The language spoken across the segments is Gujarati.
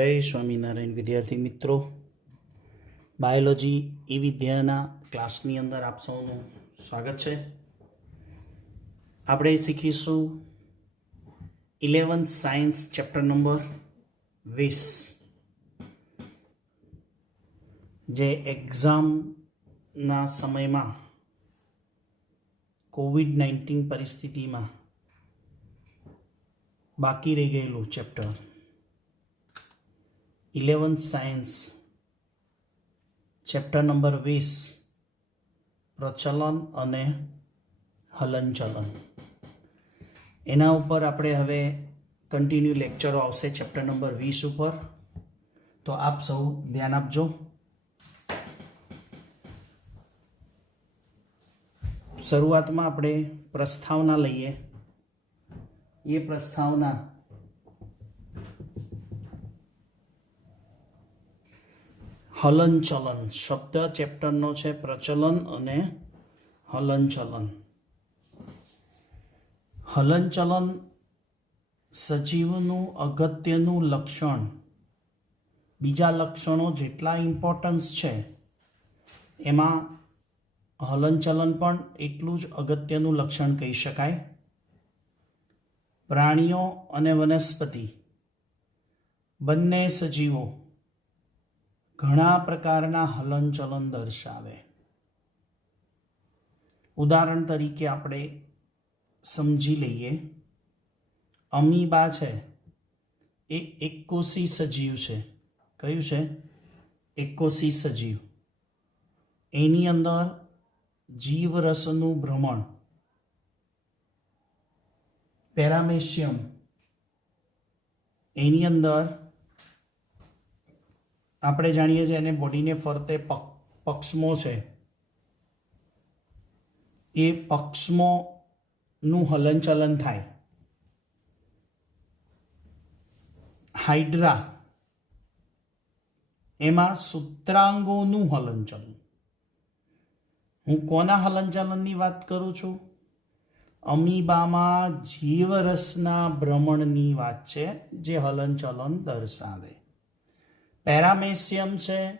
જય સ્વામિનારાયણ વિદ્યાર્થી મિત્રો, બાયોલોજી ઈ વિદ્યાના ક્લાસની અંદર આપ સૌનું સ્વાગત છે. આપણે શીખીશું 11th સાયન્સ ચેપ્ટર નંબર 20, જે એક્ઝામના સમયમાં COVID-19 પરિસ્થિતિમાં બાકી રહી ગયેલું chapter 11th science chapter number 20, પ્રચલન અને હલનચલન. એના ઉપર આપણે હવે કન્ટિન્યુ લેક્ચરો આવશે ચેપ્ટર નંબર 20 ઉપર. તો આપ સૌ ધ્યાન આપજો. શરૂઆતમાં આપણે પ્રસ્તાવના લઈએ. એ પ્રસ્તાવના હલનચલન શબ્દ ચેપ્ટરનો છે, પ્રચલન અને હલનચલન. હલનચલન સજીવનું અગત્યનું લક્ષણ. બીજા લક્ષણો જેટલા ઇમ્પોર્ટન્સ છે એમાં હલનચલન પણ એટલું જ અગત્યનું લક્ષણ કહી શકાય. પ્રાણીઓ અને વનસ્પતિ બંને સજીવો ઘણા પ્રકારના હલનચલન દર્શાવે. ઉદાહરણ તરીકે આપણે સમજી લઈએ, અમીબા છે એ એકકોષી સજીવ છે. કયું છે? એકકોષી સજીવ. એની અંદર જીવરસનું ભ્રમણ. પેરામેશિયમ, એની અંદર આપણે જાણીએ છીએ એને બોડીને ફરતે પક્ષમો છે. એ પક્ષમોનું હલનચલન થાય. હાઇડ્રા, એમાં સૂત્રાંગોનું હલનચલન. હું કોના હલનચલનની વાત કરું છું? અમીબામાં જીવરસના ભ્રમણની વાત છે, જે હલનચલન દર્શાવે. પેરામેશિયમ છે,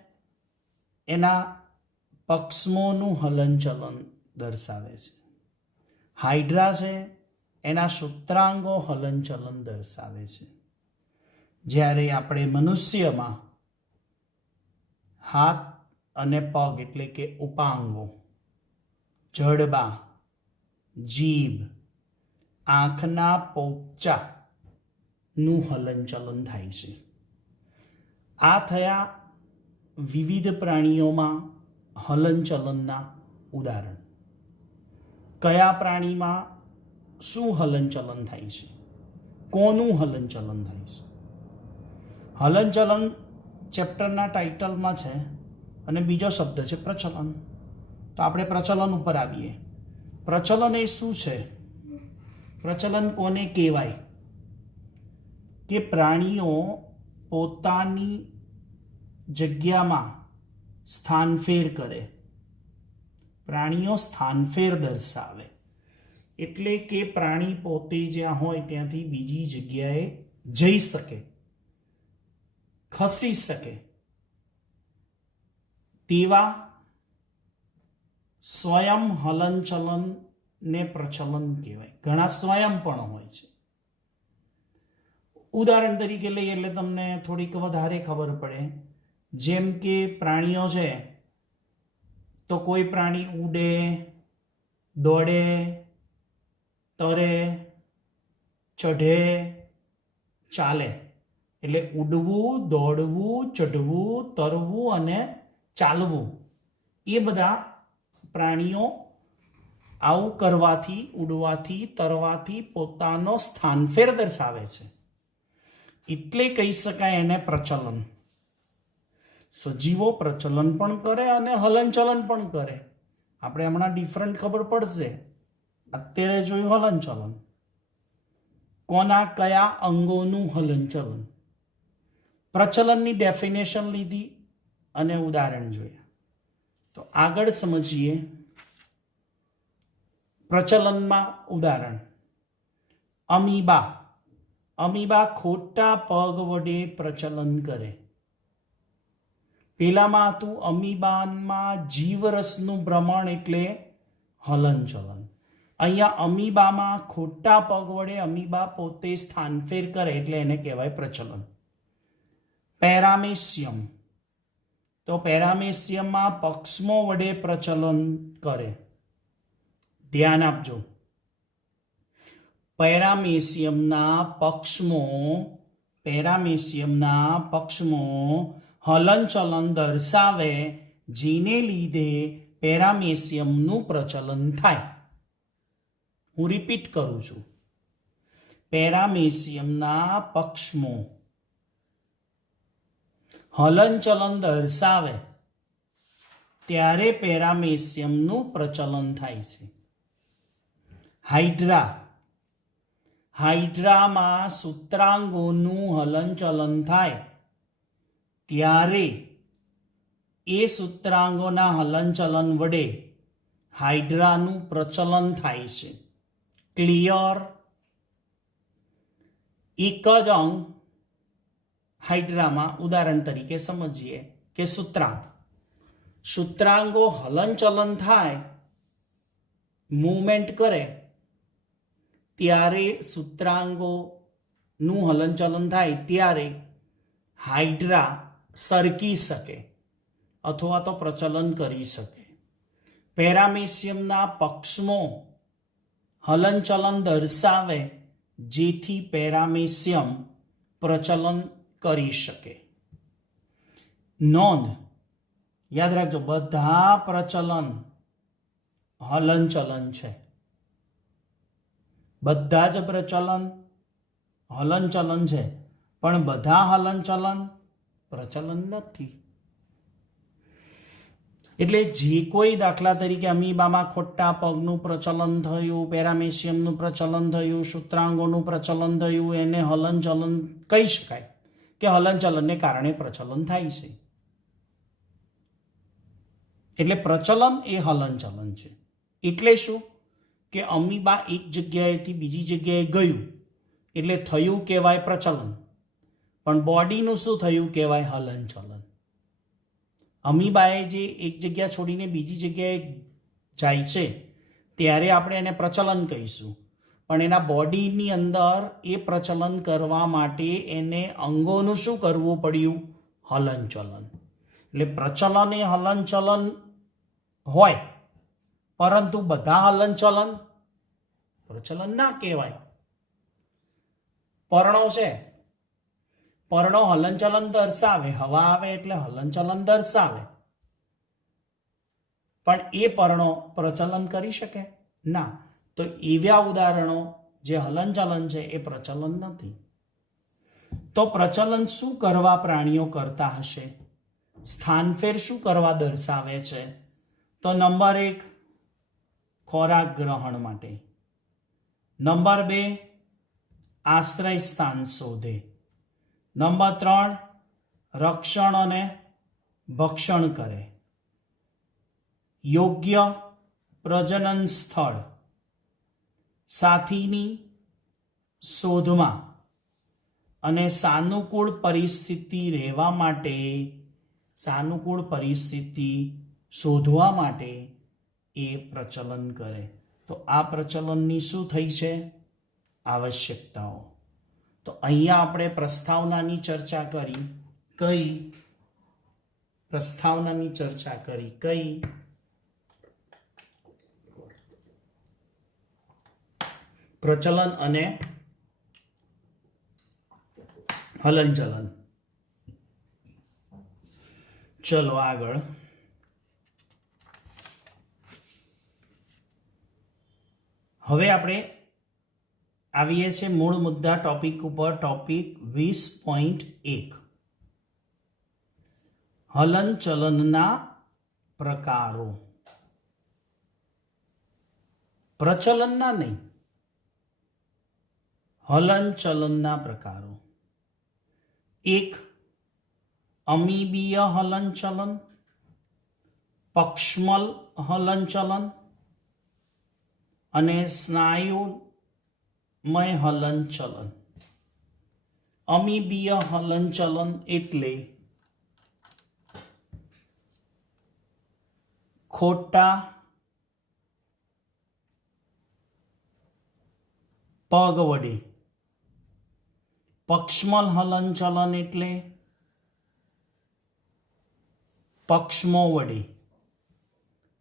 એના પક્ષમોનું હલનચલન દર્શાવે છે. હાઇડ્રા છે, એના સૂત્રાંગો હલનચલન દર્શાવે છે. જ્યારે આપણે મનુષ્યમાં હાથ અને પગ એટલે કે ઉપાંગો, જડબા, જીભ, આંખના પોપચાનું હલનચલન થાય છે. આ થયા વિવિધ પ્રાણીઓમાં હલનચલનના ઉદાહરણ. કયા પ્રાણીમાં શું હલનચલન થાય છે? કોનું હલનચલન થાય છે? હલનચલન ચેપ્ટરના ટાઇટલમાં છે અને બીજો શબ્દ છે પ્રચલન. તો આપણે પ્રચલન ઉપર આવીએ. પ્રચલન એ શું છે? પ્રચલન કોને કહેવાય? કે પ્રાણીઓ પોતાની જગ્યામાં સ્થાનફેર કરે. પ્રાણીઓ સ્થાનફેર દર્શાવે. એટલે કે પ્રાણી પોતે જ્યાં હોય ત્યાંથી બીજી જગ્યાએ જઈ શકે, ખસી શકે, તેવા સ્વયં હલનચલનને પ્રચલન કહેવાય. ઘણા સ્વયં પણ હોય છે. ઉદાહરણ તરીકે લઈએ એટલે તમને થોડીક વધારે ખબર પડે. જેમ કે પ્રાણીઓ છે, તો કોઈ પ્રાણી ઉડે, દોડે, તરે, ચઢે, ચાલે. એટલે ઉડવું, દોડવું, ચઢવું, તરવું અને ચાલવું, એ બધા પ્રાણીઓ આવું કરવાથી, ઉડવાથી, તરવાથી પોતાનો સ્થાનફેર દર્શાવે છે. એટલે કહી શકાય એને પ્રચલન. સજીવો પ્રચલન પણ કરે અને હલનચલન પણ કરે. આપણે હમણાં ડિફરન્ટ ખબર પડશે. અત્યારે જોયું હલનચલન. કોના કયા અંગોનું હલનચલન. પ્રચલનની ડેફિનેશન લીધી અને ઉદાહરણ જોયા. તો આગળ સમજીએ પ્રચલનમાં ઉદાહરણ. અમીબા. અમીબા ખોટા પગ વડે પ્રચલન કરે. પેલામાં હતું અમીબામાં જીવરસનું ભ્રમણ એટલે હલનચલન. અહીંયા અમીબામાં ખોટા પગ વડે અમીબા પોતે સ્થાનફેર કરે એટલે એને કહેવાય પ્રચલન. પેરામેસિયમ, તો પેરામેસિયમમાં પક્ષમો વડે પ્રચલન કરે. ધ્યાન આપજો, પેરામેસિયમના પક્ષમો હલનચલન દર્શાવે, જેને લીધે પેરામેસિયમનું પ્રચલન થાય. હું રિપીટ કરું છું, પેરામેસિયમના પક્ષમો હલનચલન દર્શાવે ત્યારે પેરામેસિયમનું પ્રચલન થાય છે. હાઇડ્રામાં સૂત્રાંગોનું હલનચલન થાય ત્યારે એ સૂત્રાંગોના હલનચલન વડે હાઇડ્રાનું પ્રચલન થાય છે. ક્લિયર? એક જ અંગ હાઇડ્રામાં ઉદાહરણ તરીકે સમજીએ કે સૂત્રાંગો હલનચલન થાય, મૂવમેન્ટ કરે ત્યારે સૂત્રાંગોનું હલનચલન થાય ત્યારે હાઇડ્રા સરકી શકે અથવા તો પ્રચલન કરી શકે. પેરામેસિયમના પક્ષમો હલનચલન દર્શાવે, જેથી પેરામેસિયમ પ્રચલન કરી શકે. નોંધ, યાદ રાખજો, બધા પ્રચલન હલનચલન છે. બધા જ પ્રચલન હલનચલન છે, પણ બધા હલનચલન પ્રચલન નથી. એટલે જે કોઈ દાખલા તરીકે અમીબામાં ખોટા પગનું પ્રચલન થયું, પેરામેસિયમનું પ્રચલન થયું, સૂત્રાંગોનું પ્રચલન થયું, એને હલનચલન કહી શકાય કે હલનચલનને કારણે પ્રચલન થાય છે. એટલે પ્રચલન એ હલનચલન છે. એટલે શું કે અમીબા એક જગ્યાએથી બીજી જગ્યાએ ગયું એટલે થયું કહેવાય પ્રચલન, પણ બોડીનું શું થયું કહેવાય હલનચલન. અમીબાએ જે એક જગ્યા છોડીને બીજી જગ્યાએ જાય છે ત્યારે આપણે એને પ્રચલન કહીશું, પણ એના બોડીની અંદર એ પ્રચલન કરવા માટે એને અંગોનું શું કરવું પડ્યું? હલનચલન. એટલે પ્રચલન એ હલનચલન હોય, પરંતુ બધા હલનચલન પ્રચલન ના કહેવાય. પર્ણો છે, પર્ણો હલનચલન દર્શાવે, હવા આવે એટલે હલનચલન દર્શાવે, પણ એ પર્ણો પ્રચલન કરી શકે ના. તો એવા ઉદાહરણો જે હલનચલન છે એ પ્રચલન નથી. તો પ્રચલન શું કરવા પ્રાણીઓ કરતા હશે? સ્થાનફેર શું કરવા દર્શાવે છે? તો નંબર 1, ખોરાક ગ્રહણ માટે. નંબર 2, આશ્રય સ્થાન શોધે. નંબર 3, રક્ષણ અને ભક્ષણ કરે. યોગ્ય પ્રજનન સ્થળ સાથીની શોધમાં અને સાનુકૂળ પરિસ્થિતિ રહેવા માટે, સાનુકૂળ પરિસ્થિતિ શોધવા માટે એ પ્રચલન કરે. તો આ પ્રચલનની શું થઈ છે? આવશ્યકતાઓ. તો અહીંયા આપણે પ્રસ્તાવનાની ચર્ચા કરી. કઈ પ્રસ્તાવનાની ચર્ચા કરી? કઈ? પ્રચલન અને હલનચલન. ચલો આગળ. હવે આપણે આવીએ છીએ મૂળ મુદ્દા ટોપિક ઉપર. ટોપિક 20.1 હલનચલનના પ્રકારો. પ્રચલનના નહીં, હલનચલનના પ્રકારો. 1, અમીબીય હલનચલન, પક્ષમલ હલનચલન અને સ્નાયુમય હલનચલન. અમીબીય હલનચલન એટલે ખોટા પગ વડે. પક્ષમલ હલનચલન એટલે પક્ષમો વડે.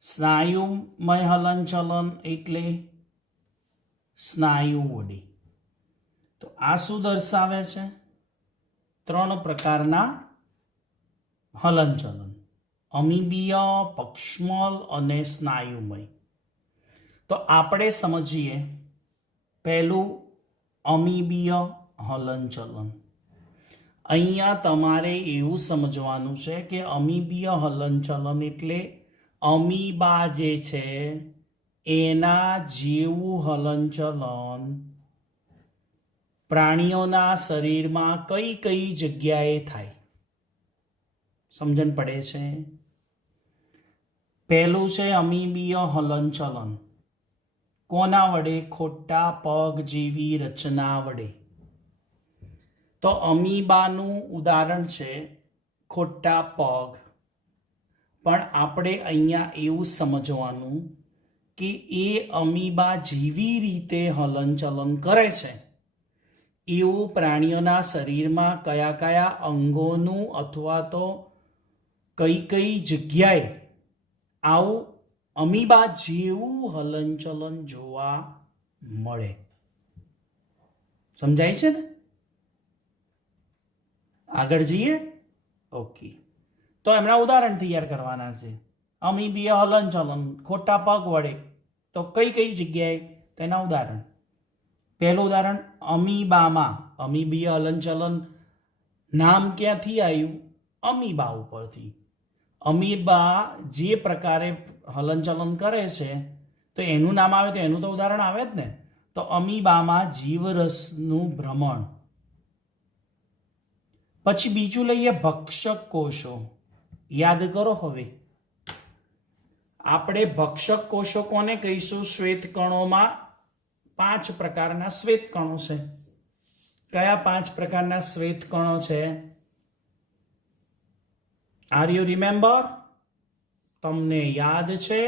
સ્નાયુમય હલનચલન એટલે સ્નાયુ વડે. તો આ શું દર્શાવે છે? 3 પ્રકારના હલનચલન: અમીબીય, પક્ષમલ અને સ્નાયુમય. તો આપણે સમજીએ પહેલું અમીબીય હલનચલન. અહીંયા તમારે એવું સમજવાનું છે કે અમીબીય હલનચલન એટલે અમીબા જે છે એના જેવું હલનચલન પ્રાણીઓના શરીરમાં કઈ કઈ જગ્યાએ થાય. સમજણ પડે છે? પહેલું છે અમીબીય હલનચલન. કોના વડે? ખોટા પગ જેવી રચના વડે. તો અમીબાનું ઉદાહરણ છે ખોટા પગ. પણ આપણે અહીંયા એવું સમજવાનું કે એ અમીબા જેવી રીતે હલનચલન કરે છે એવું પ્રાણીઓના શરીરમાં કયા કયા અંગોનું અથવા તો કઈ કઈ જગ્યાએ આવું અમીબા જેવું હલનચલન જોવા મળે. સમજાય છે ને? આગળ જઈએ. ઓકે, તો એમના ઉદાહરણ તૈયાર કરવાના છે. અમીબીય હલનચલન ખોટા પગ વડે. તો કઈ કઈ જગ્યાએ? તેના ઉદાહરણ. પહેલું ઉદાહરણ અમીબામાં. અમીબીય હલનચલન નામ ક્યાંથી આવ્યું? અમીબા ઉપરથી. અમીબા જે પ્રકારે હલનચલન કરે છે તો એનું નામ આવે તો એનું તો ઉદાહરણ આવે જ ને. તો અમીબામાં જીવરસનું ભ્રમણ. પછી બીજું લઈએ ભક્ષક કોષો. યાદ કરો હવે. આપણે ભક્ષક કોષો કોને કહીશું? શ્વેતકણોમાં 5 પ્રકારના શ્વેતકણો છે. કયા 5 પ્રકારના શ્વેતકણો છે? Are you remember? તમને યાદ છે?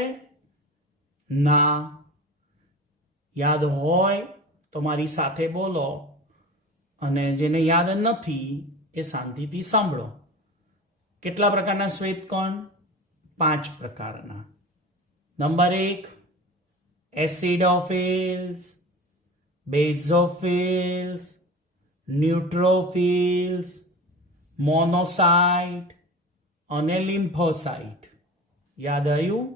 ના યાદ હોય તો મારી સાથે બોલો, અને જેને યાદ નથી એ શાંતિથી સાંભળો. કેટલા પ્રકારના શ્વેતકણ? 5 પ્રકારના. નંબર 1 એસિડોફિલ્સ, બેઝોફિલ્સ, ન્યુટ્રોફિલ્સ, મોનોસાઇટ અને લિમ્ફોસાઇટ. યાદ આવ્યું?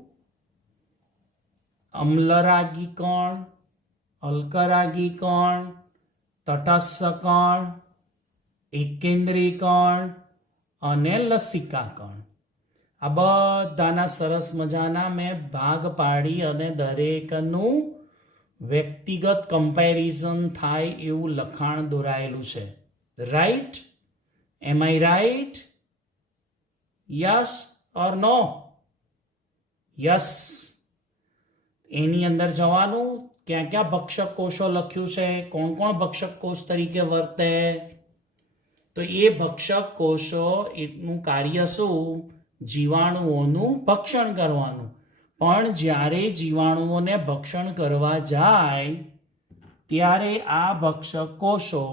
અમ્લરાગી કણ, અલ્કરાગી કણ, તટસ્થ કણ, એકેન્દ્રી કણ અને લસિકા કણ. આ બધાના સરસ મજાના મેં ભાગ પાડી અને દરેકનું વ્યક્તિગત કમ્પેરિઝન થાય એવું લખાણ દોરાયેલું છે. Right? Am I right? Yes or no? Yes. એની અંદર જવાનું. ક્યાં ક્યાં ભક્ષક કોષો લખ્યું છે, કોણ કોણ ભક્ષક કોષ તરીકે વર્તે. તો એ ભક્ષક કોષો એનું કાર્ય શું? જીવાણુઓનું ભક્ષણ કરવાનું. પણ જ્યારે જીવાણુઓને ભક્ષણ કરવા જાય ત્યારે આ ભક્ષક કોષો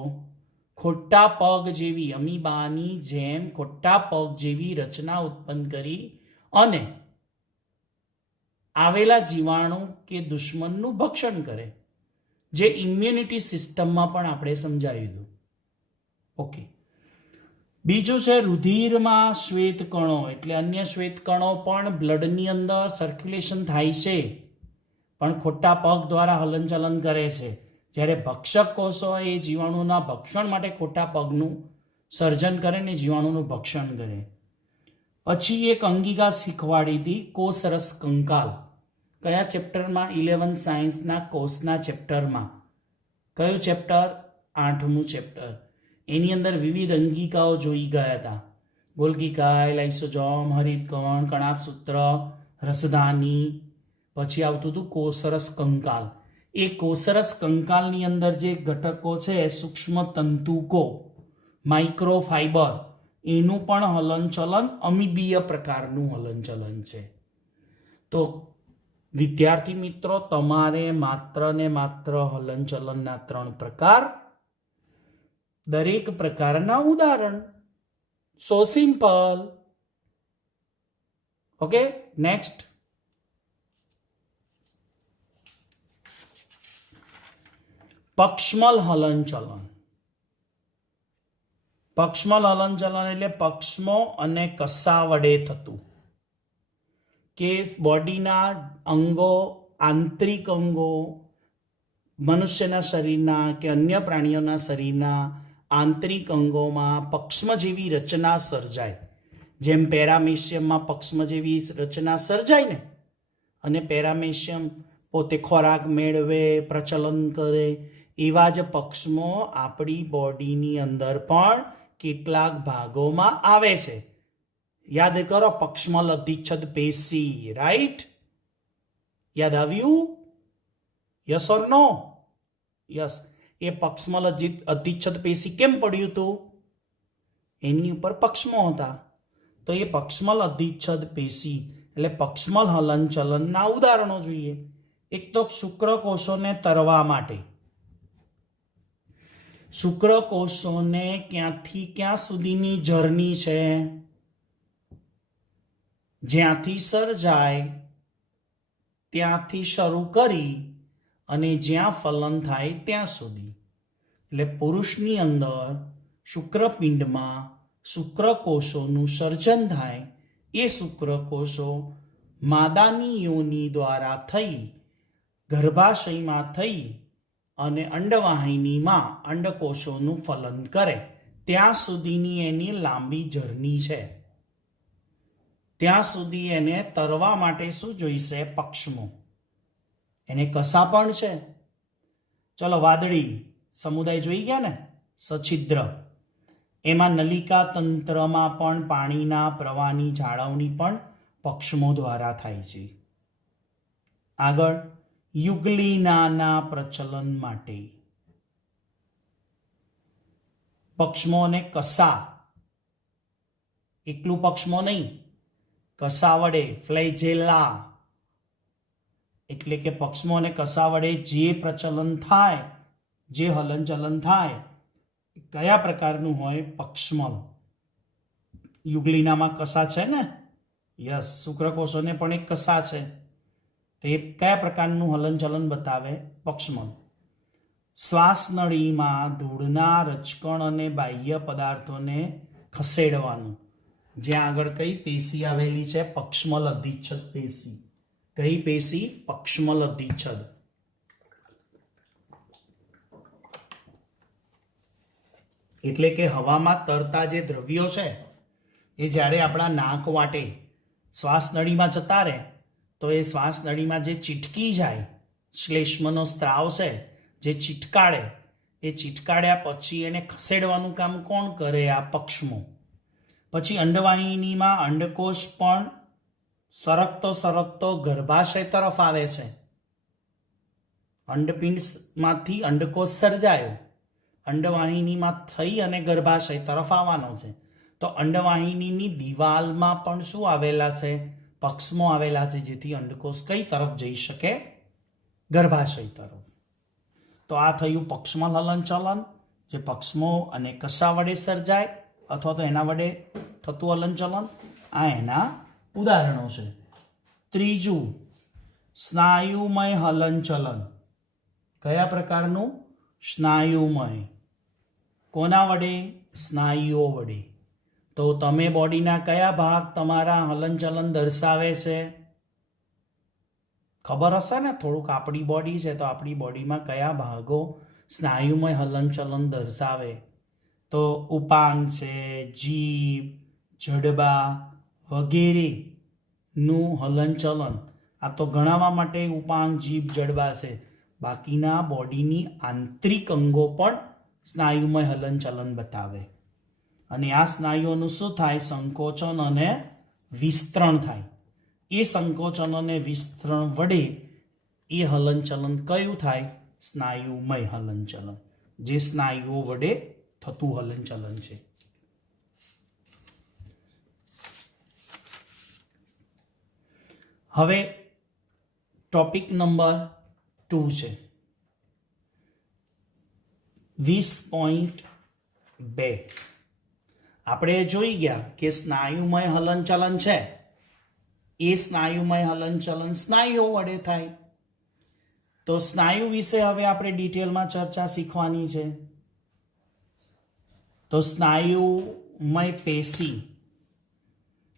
ખોટા પગ જેવી અમીબાની જેમ ખોટા પગ જેવી રચના ઉત્પન્ન કરી અને આવેલા જીવાણુ કે દુશ્મનનું ભક્ષણ કરે, જે ઇમ્યુનિટી સિસ્ટમમાં પણ આપણે સમજાવી દીધું. ઓકે. બીજું છે રુધિરમાં શ્વેતકણો. એટલે અન્ય શ્વેતકણો પણ બ્લડની અંદર સર્ક્યુલેશન થાય છે પણ ખોટા પગ દ્વારા હલનચલન કરે છે. જ્યારે ભક્ષક કોષો એ જીવાણુના ભક્ષણ માટે ખોટા પગનું સર્જન કરે ને જીવાણુનું ભક્ષણ કરે. પછી એક અંગિકા શીખવાડી હતી, કોષરસ કંકાલ. કયા ચેપ્ટરમાં? 11 સાયન્સના કોષના ચેપ્ટરમાં. કયું ચેપ્ટર? 8મું ચેપ્ટર. એની અંદર વિવિધ અંગિકાઓ જોઈ ગયા હતા. ગોલ્ગીકાય, લાઇસોજોમ, હરિતકણ, કણાભસૂત્ર, રસધાની. પછી આવતું હતું કોષરસ કંકાલ. એ કોષરસ કંકાલની અંદર જે ઘટકો છે સૂક્ષ્મ તંતુકો, માઇક્રોફાઇબર એનું પણ હલનચલન અમીબીય પ્રકારનું હલનચલન છે. તો વિદ્યાર્થી મિત્રો, તમારે માત્ર ને માત્ર હલનચલનના 3 પ્રકાર, દરેક પ્રકારના ઉદાહરણ. So simple. Okay, next. પક્ષમલ હલનચલન. પક્ષમલ હલનચલન એટલે પક્ષમો અને કસા વડે થતું, કે બોડીના અંગો, આંતરિક અંગો, મનુષ્યના શરીરના કે અન્ય પ્રાણીઓના શરીરના આંતરિક અંગોમાં પક્ષમ જેવી રચના સર્જાય. જેમ પેરામેશિયમમાં પક્ષમ જેવી રચના સર્જાય ને, અને પેરામેશિયમ પોતે ખોરાક મેળવે, પ્રચલન કરે, એવા જ પક્ષમો આપણી બોડીની અંદર પણ કેટલાક ભાગોમાં આવે છે. યાદ કરો, પક્ષમલ અધિચ્છદ પેશી, રાઈટ? યાદ આવ્યું? Yes or no? યસ. એ પક્ષમલ અધિચ્છદ પેશી કેમ પડ્યું હતું? એની ઉપર પક્ષમો હતા. તો એ પક્ષમલ અધિચ્છદ પેશી એટલે પક્ષમલ હલનચલનના ઉદાહરણો જોઈએ. એક તો શુક્રકોષોને તરવા માટે. શુક્રકોષોને ક્યાંથી ક્યાં સુધીની જર્ની છે? જ્યાંથી સર્જાય ત્યાંથી શરૂ કરી અને જ્યાં ફલન થાય ત્યાં સુધી. એટલે પુરુષની અંદર શુક્રપિંડમાં શુક્રકોષોનું સર્જન થાય. એ શુક્રકોષો માદાની યોનિ દ્વારા થઈ, ગર્ભાશયમાં થઈ અને અંડવાહિનીમાં અંડકોષોનું ફલન કરે, ત્યાં સુધીની એની લાંબી જર્ની છે. ત્યાં સુધી એને તરવા માટે શું જોઈશે? પક્ષમો. એને કસા પણ છે. ચલો, વાદળી સમુદાય જોઈ ગયા ને? સછિદ્ર. એમાં નલિકા તંત્રમાં પણ પાણીના પ્રવાહની જાળવણી પણ પક્ષમો દ્વારા થાય છે. આગળ, યુગ્લિનાના પ્રચલન માટે પક્ષમો અને કસા, એકલું પક્ષમો નહીં, કસા વડે, ફ્લેજેલા, એટલે કે પક્ષમો અને કસા વડે જે પ્રચલન થાય, જે હલનચલન થાય, કયા પ્રકારનું હોય? પક્ષમલ. યુગ્લિનામાં કસા છે ને? યસ. શુક્રકોષોને પણ એક કસા છે. તે કયા પ્રકારનું હલનચલન બતાવે? પક્ષમલ. શ્વાસનળીમાં ધૂળના રજકણ અને બાહ્ય પદાર્થોને ખસેડવાનું. જ્યાં આગળ કઈ પેશી આવેલી છે? પક્ષમલ અધિચ્છદ પેશી. કઈ પેશી? પક્ષમલ અધિચ્છદ. એટલે કે હવામાં તરતા જે દ્રવ્યો છે એ જ્યારે આપણા નાક વાટે શ્વાસનળીમાં જતા રહે, તો એ શ્વાસનળીમાં જે ચીટકી જાય, શ્લેષ્મનો સ્ત્રાવ છે જે ચીટકાડે, એ ચીટકાડ્યા પછી એને ખસેડવાનું કામ કોણ કરે? આ પક્ષમો. પછી અંડવાહિનીમાં અંડકોષ પણ સરકતો સરકતો ગર્ભાશય તરફ આવે છે. અંડપિંડમાંથી અંડકોષ સર્જાયો, અંડવાહિનીમાં થઈ અને ગર્ભાશય તરફ આવવાનો છે. તો અંડવાહિનીની દિવાલમાં પણ શું આવેલા છે? પક્ષમો આવેલા છે, જેથી અંડકોષ કઈ તરફ જઈ શકે? ગર્ભાશય તરફ. તો આ થયું પક્ષમલ હલનચલન, જે પક્ષમો અને કસા વડે સર્જાય અથવા તો એના વડે થતું હલનચલન. આ એના ઉદાહરણો છે. ત્રીજું, સ્નાયુમય હલનચલન. કયા પ્રકારનું? સ્નાયુમય. કોના વડે? સ્નાયુઓ વડે. તો તમે બોડીના કયા ભાગ તમારા હલનચલન દર્શાવે છે? ખબર હશે ને? થોડુંક આપણી બોડી છે, તો આપણી બોડીમાં કયા ભાગો સ્નાયુમય હલનચલન દર્શાવે? તો ઉપાંગ છે, જીભ, જડબા વગેરેનું હલનચલન. આ તો ગણાવવા માટે ઉપાંગ, જીભ, જડબા છે. બાકીના બોડીની આંતરિક અંગો પણ સ્નાયુમય હલનચલન બતાવે. અને આ સ્નાયુઓનું શું થાય? સંકોચન અને વિસ્તરણ થાય. એ સંકોચન અને વિસ્તરણ વડે એ હલનચલન કયું થાય? સ્નાયુમય હલનચલન, જે સ્નાયુઓ વડે થતું હલનચલન છે. હવે ટોપિક નંબર 2 છે 20.2. આપણે જોઈ ગયા કે સ્નાયુમય હલનચલન છે એ સ્નાયુમય હલનચલન સ્નાયુઓ વડે થાય. તો સ્નાયુ વિશે હવે આપણે ડિટેલમાં ચર્ચા શીખવાની છે. તો સ્નાયુમય પેશી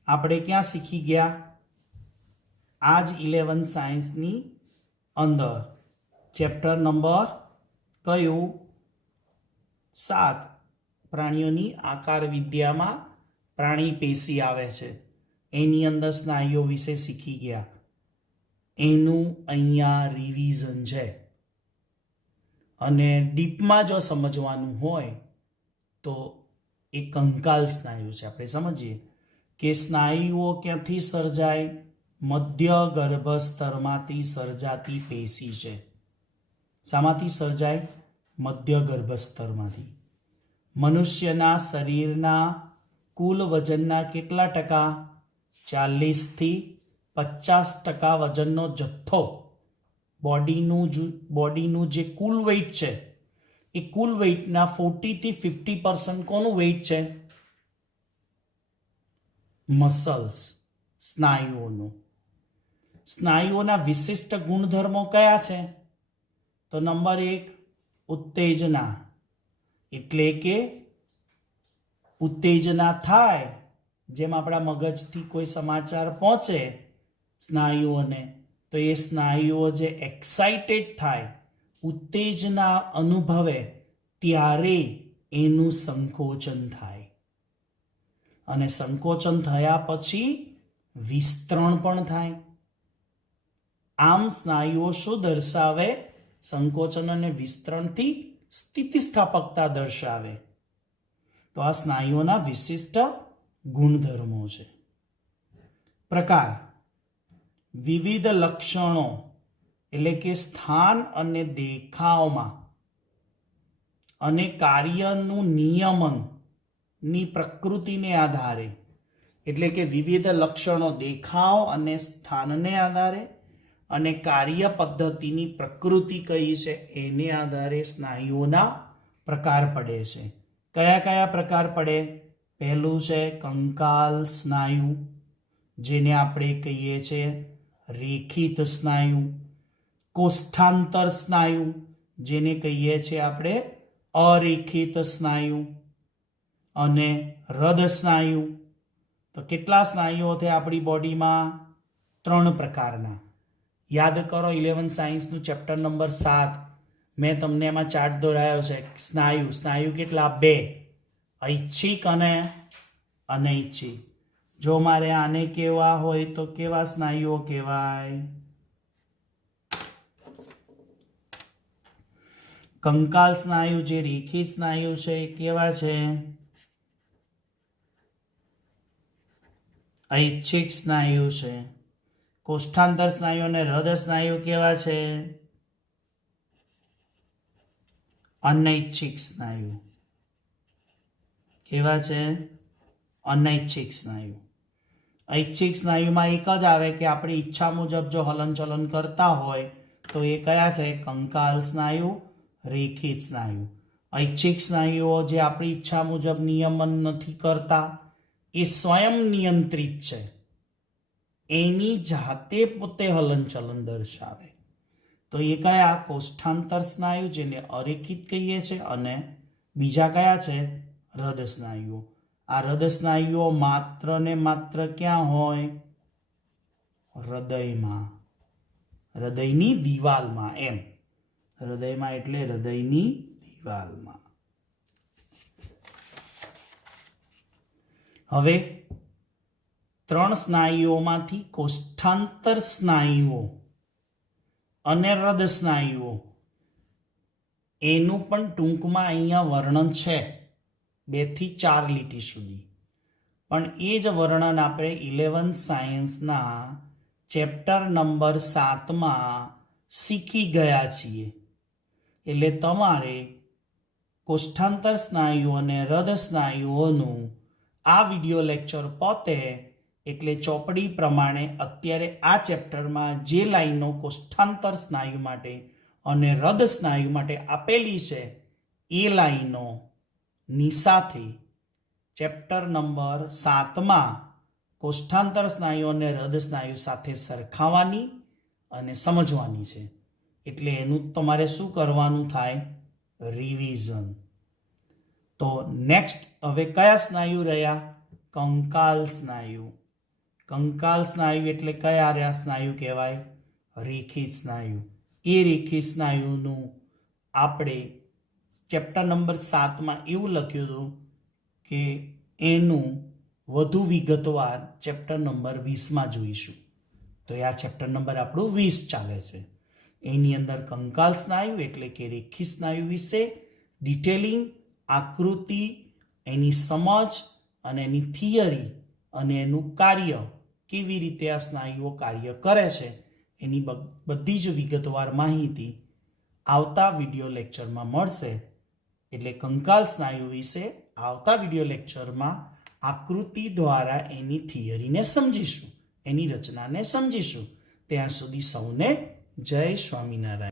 આપણે ક્યાં શીખી ગયા? આ જ 11 સાયન્સની અંદર ચેપ્ટર નંબર કયું? 7 પ્રાણીઓની આકાર વિદ્યામાં પ્રાણી પેશી આવે છે એની અંદર સ્નાયુઓ વિશે શીખી ગયા. એનું અહીંયા રિવિઝન છે. અને ડીપમાં જો સમજવાનું હોય તો એ કંકાલ સ્નાયુ છે. આપણે સમજીએ કે સ્નાયુઓ ક્યાંથી સર્જાય? મધ્ય ગર્ભસ્તરમાંથી સર્જાતી પેશી છે. શામાંથી સર્જાય? મધ્ય ગર્ભસ્તરમાંથી. મનુષ્યના શરીરના કુલ વજનના કેટલા ટકા? 40 થી 50% વજનનો જથ્થો બોડીનું જે કુલ વેઇટ છે એ કુલ વેઇટના 40 થી 50% કોનું વેઇટ છે? મસલ્સ, સ્નાયુઓનું. સ્નાયુઓના વિશિષ્ટ ગુણધર્મો કયા છે? તો નંબર 1 ઉત્તેજના, એટલે કે ઉત્તેજના થાય જેમ આપણા મગજથી કોઈ સમાચાર પહોંચે સ્નાયુઓને તો એ સ્નાયુઓ જે એક્સાઇટેડ થાય, ઉત્તેજના અનુભવે ત્યારે એનું સંકોચન થાય. અને સંકોચન થયા પછી વિસ્તરણ પણ થાય. આમ સ્નાયુઓ શું દર્શાવે? સંકોચન અને વિસ્તરણથી સ્થિતિસ્થાપકતા દર્શાવે. તો આ સ્નાયુઓના વિશિષ્ટ ગુણધર્મો છે. પ્રકાર: વિવિધ લક્ષણો એટલે કે સ્થાન અને દેખાવમાં અને કાર્યનું નિયમનની પ્રકૃતિને આધારે, એટલે કે વિવિધ લક્ષણો દેખાવ અને સ્થાનને આધારે અને કાર્ય પદ્ધતિની પ્રકૃતિ કઈ છે એને આધારે સ્નાયુઓના પ્રકાર પડે છે. કયા કયા પ્રકાર પડે? પહેલું છે કંકાલ સ્નાયુ, જેને આપણે કહીએ છીએ રેખિત સ્નાયુ. કોષ્ઠાંતર સ્નાયુ, જેને કહીએ છીએ આપણે અરેખિત સ્નાયુ. અને હૃદ સ્નાયુ. તો કેટલા સ્નાયુઓ છે આપણી બોડીમાં? 3 પ્રકારના. યાદ કરો 11 સાયન્સનું ચેપ્ટર નંબર 7 મેં તમને એમાં ચાર્ટ દોરાયો છે. સ્નાયુ કેટલા? 2, ઐચ્છિક અને અનૈચ્છિક. જો મારે આને કહેવા હોય તો કેવા સ્નાયુઓ કહેવાય? કંકાલ સ્નાયુ જે રેખિત સ્નાયુ છે એ કેવા છે? ઐચ્છિક સ્નાયુ છે. કોષ્ઠાંતર સ્નાયુ અને હૃદય સ્નાયુ કેવા છે? અનૈચ્છિક સ્નાયુ. કેવા છે? અનૈચ્છિક સ્નાયુ. ઐચ્છિક સ્નાયુમાં એક જ આવે કે આપણી ઈચ્છા મુજબ જો હલનચલન કરતા હોય તો એ કયા છે? કંકાલ સ્નાયુ, રેખિત સ્નાયુ. ઐચ્છિક સ્નાયુઓ જે આપણી ઈચ્છા મુજબ નિયમન નથી કરતા, એ સ્વયં નિયંત્રિત છે, એની જાતે પોતે હલનચલન દર્શાવે. તો એ કયા? કોષ્ઠાંતર સ્નાયુ જેને અરેખિત કહીએ છીએ, અને બીજા કયા છે? હૃદય સ્નાયુઓ. આ હૃદય સ્નાયુઓ માત્ર ને માત્ર ક્યાં હોય? હૃદયમાં, હૃદયની દિવાલમાં. એમ હૃદયમાં એટલે હૃદયની દિવાલમાં. હવે 3 સ્નાયુઓમાંથી કોષ્ઠાંતર સ્નાયુઓ અને હૃદય સ્નાયુઓ એનું પણ ટૂંકમાં અહીંયા વર્ણન છે 2 થી 4 લીટી સુધી. પણ એ જ વર્ણન આપણે 11 સાયન્સના ચેપ્ટર નંબર 7માં શીખી ગયા છીએ. એટલે તમારે કોષ્ઠાંતર સ્નાયુ અને હૃદ સ્નાયુઓનું આ વિડિયો લેક્ચર પોતે એટલે ચોપડી પ્રમાણે અત્યારે આ ચેપ્ટરમાં જે લાઈનો કોષ્ઠાંતર સ્નાયુ માટે અને હૃદ સ્નાયુ માટે આપેલી છે એ લાઈનોની સાથે ચેપ્ટર નંબર 7માં કોષ્ઠાંતર સ્નાયુ અને હૃદ સ્નાયુ સાથે સરખાવવાની અને સમજવાની છે. એટલે એનું તમારે શું કરવાનું થાય? રિવિઝન. તો નેક્સ્ટ હવે કયા સ્નાયુ રહ્યા? કંકાલ સ્નાયુ. કંકાલ સ્નાયુ એટલે કયા રહ્યા સ્નાયુ કહેવાય? રેખિત સ્નાયુ. એ રેખિત સ્નાયુનું આપણે ચેપ્ટર નંબર 7માં એવું લખ્યું હતું કે એનું વધુ વિગતવાર ચેપ્ટર નંબર 20માં જોઈશું. તો આ ચેપ્ટર નંબર આપણું 20 ચાલે છે. એની અંદર કંકાલ સ્નાયુ એટલે કે રેખિત સ્નાયુ વિશે ડિટેલિંગ, આકૃતિ, એની સમજ અને એની થિયરી અને એનું કાર્ય, કેવી રીતે આ સ્નાયુઓ કાર્ય કરે છે એની બધી જ વિગતવાર માહિતી આવતા વિડિયો લેક્ચરમાં મળશે. એટલે કંકાલ સ્નાયુ વિશે આવતા વિડિયો લેક્ચરમાં આકૃતિ દ્વારા એની થિયરીને સમજીશું, એની રચનાને સમજીશું. ત્યાં સુધી સૌને જય સ્વામિનારાયણ.